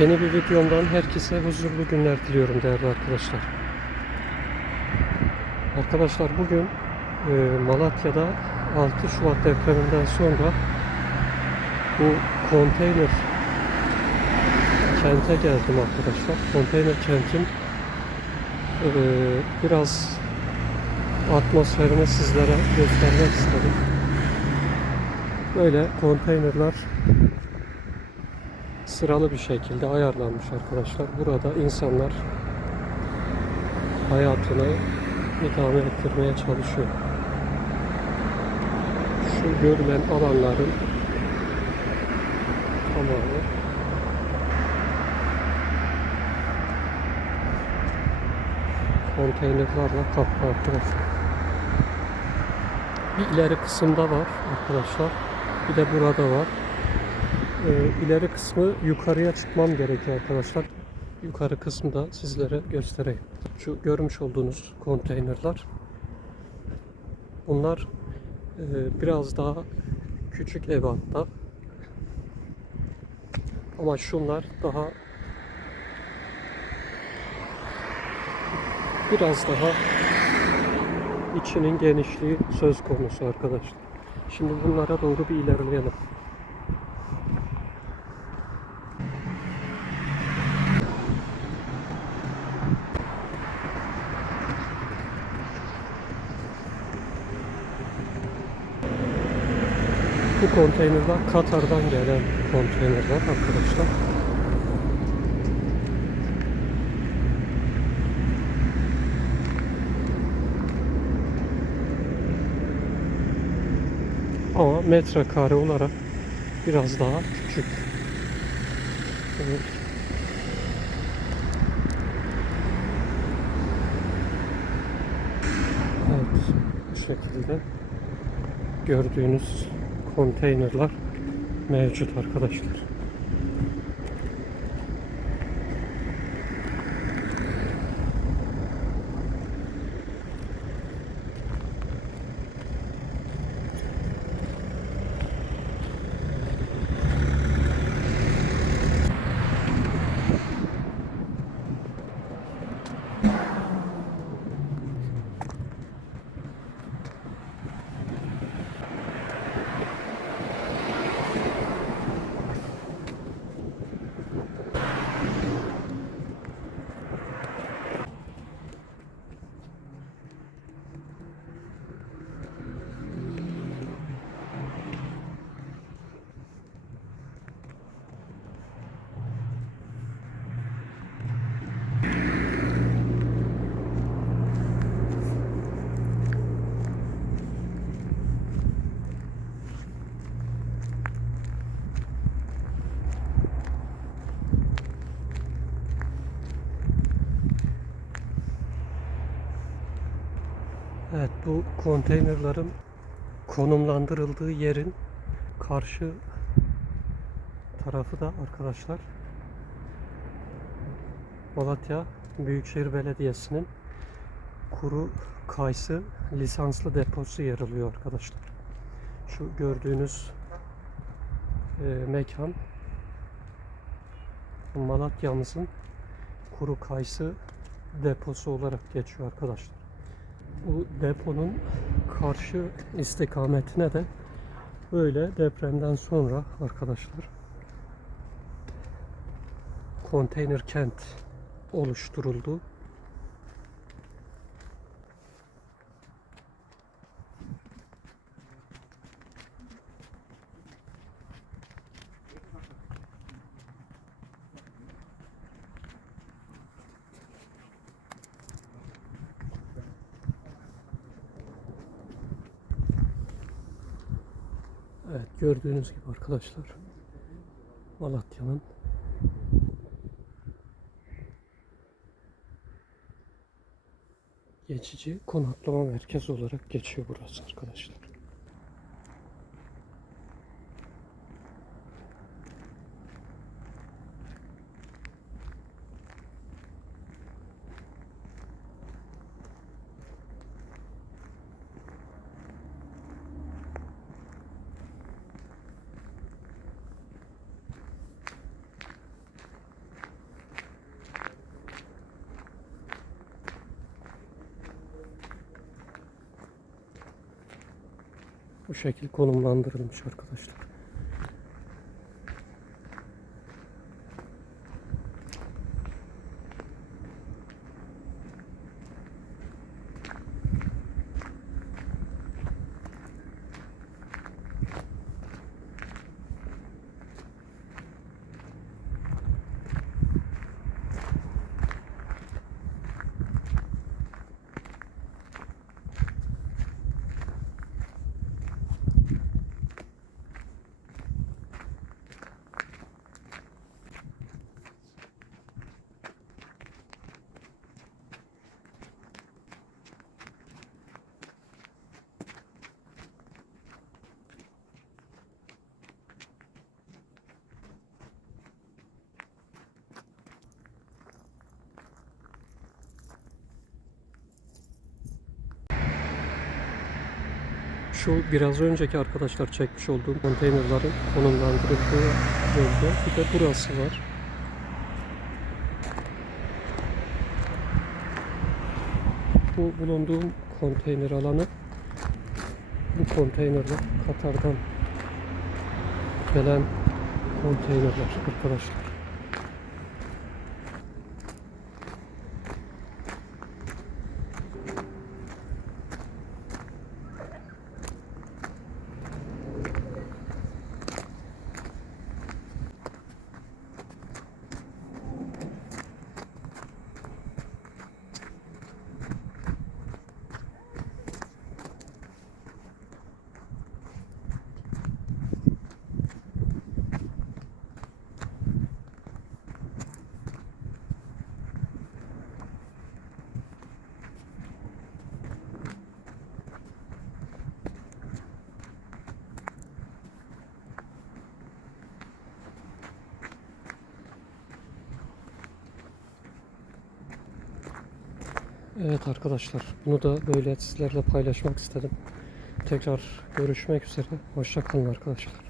Yeni bir videomdan herkese huzurlu günler diliyorum değerli arkadaşlar. Arkadaşlar bugün e, Malatya'da 6 Şubat depreminden sonra bu konteyner kente geldim arkadaşlar. Konteyner kentin e, biraz atmosferini sizlere göstermek istedim. Böyle konteynerler sıralı bir şekilde ayarlanmış arkadaşlar. Burada insanlar hayatını idame ettirmeye çalışıyor. Şu görülen alanların tamamı konteynerlarla kaplı arkadaşlar. Bir ileri kısımda var arkadaşlar. Bir de burada var. Ee, ileri kısmı yukarıya çıkmam gerekiyor arkadaşlar. Yukarı kısmı da sizlere göstereyim. Şu görmüş olduğunuz konteynerler. Bunlar e, biraz daha küçük ebatta. Ama şunlar daha biraz daha içinin genişliği söz konusu arkadaşlar. Şimdi bunlara doğru bir ilerleyelim. Bu konteynerler Katar'dan gelen konteynerler arkadaşlar. Ama metrekare olarak biraz daha küçük. Evet. Bu şekilde gördüğünüz konteynerler mevcut arkadaşlar. Evet bu konteynerların konumlandırıldığı yerin karşı tarafı da arkadaşlar Malatya Büyükşehir Belediyesi'nin kuru kayısı lisanslı deposu yer alıyor arkadaşlar. Şu gördüğünüz e, mekan Malatya'mızın kuru kayısı deposu olarak geçiyor arkadaşlar bu deponun karşı istikametine de böyle depremden sonra arkadaşlar konteyner kent oluşturuldu. Evet gördüğünüz gibi arkadaşlar Malatya'nın geçici konaklama merkezi olarak geçiyor burası arkadaşlar. Bu şekil konumlandırılmış arkadaşlar. Şu biraz önceki arkadaşlar çekmiş olduğum konteynerların konumlandırıldığı bölge. Bir de burası var. Bu bulunduğum konteyner alanı bu konteynerler Katar'dan gelen konteynerler arkadaşlar. Evet arkadaşlar bunu da böyle sizlerle paylaşmak istedim. Tekrar görüşmek üzere. Hoşça kalın arkadaşlar.